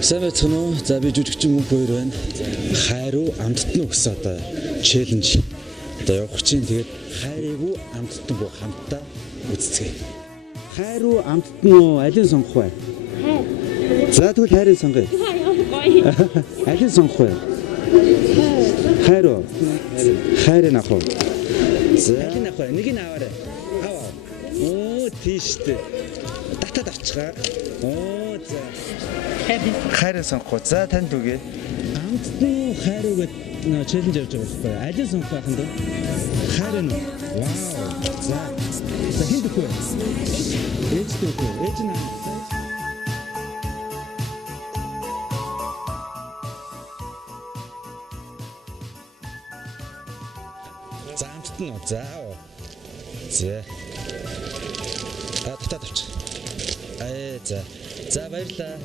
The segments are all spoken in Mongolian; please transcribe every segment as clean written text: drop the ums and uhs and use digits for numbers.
Сайн байцгаана уу? За би жүжигчин мөнх хоёр байна. Хайруу амттна уу гэсэн одоо челленж одоо явах чинь тэгээд хайрыг амттна уу хамтдаа үзцгээе. Хайруу амттна уу алийг сонгох вэ? За тэгвэл хайрыг сонгоё. Алийг сонгох вэ? Хайруу. Хайрыг авах уу? За алийг авах вэ? Нэг нь аваарай. Аваа. Оо тийштэй. Татаад авчихаа. Оо за. Хайрыг сонгох. За танд үгүй. Амттны хайруу гэдэг челленж явж байгаа байхгүй юу? Алийг сонгох байх юм даа. Хайрын уу? Вау. За хин дөхөө. Ээж дөхөө. Ээж наа. За амттны уу? За. За. Татаад авчих. За. За баярлаа.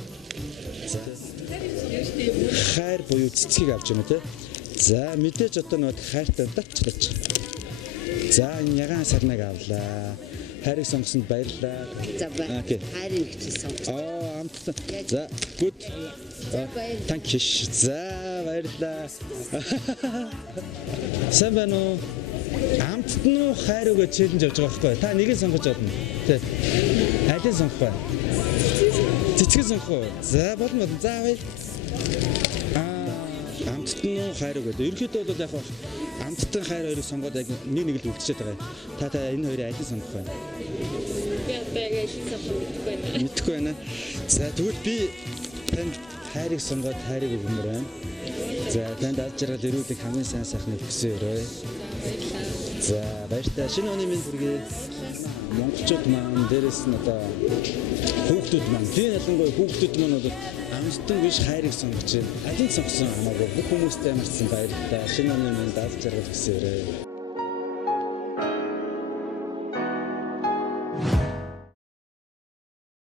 За. Хайр буюу цэцгийг авч юм уу те? За мэдээж одоо нэг хайртай татчих. За ягаан сарнаг авлаа. Хайрыг сонгосонд баярлаа. За окей. Хайрыг сонгосон. Амтсан. За good. Thank you. За баярлаа. Сайн байна уу? Амттан уу хайр өгөө челленж явж байгаа байхгүй. Та нэгийг сонгож олно. Тэ. Алийг сонгох бай. Цэцгийг сонгох уу? За болно. За бай. Амттан уу хайр өгөө. Ерөнхийдөө бол яг амттан хайр хоёрыг сонгоод яг нэг л үлдчихэд байгаа. Та энэ хоёрын алийг сонгох бай. Мэдхгүй байна. За тэгвэл би танд хайрыг сонгоод хайрыг өгмөр байна. За танд алж жаргал ирүүлэх хамгийн сайн сайхныг хүсье өрөө. За баяртай. Шинэ оны минь хүргэе. Монголчууд маань дээрэс нь одоо хүүхдүүд маань тийм ялангуяа хүүхдүүд маань бол амттан биш хайрыг сонгож байна. Алийг сонгосон хамаагүй бүх хүмүүстээ ямарчсан баяртай. Шинэ оны минь алж жаргал хүсье өрөө.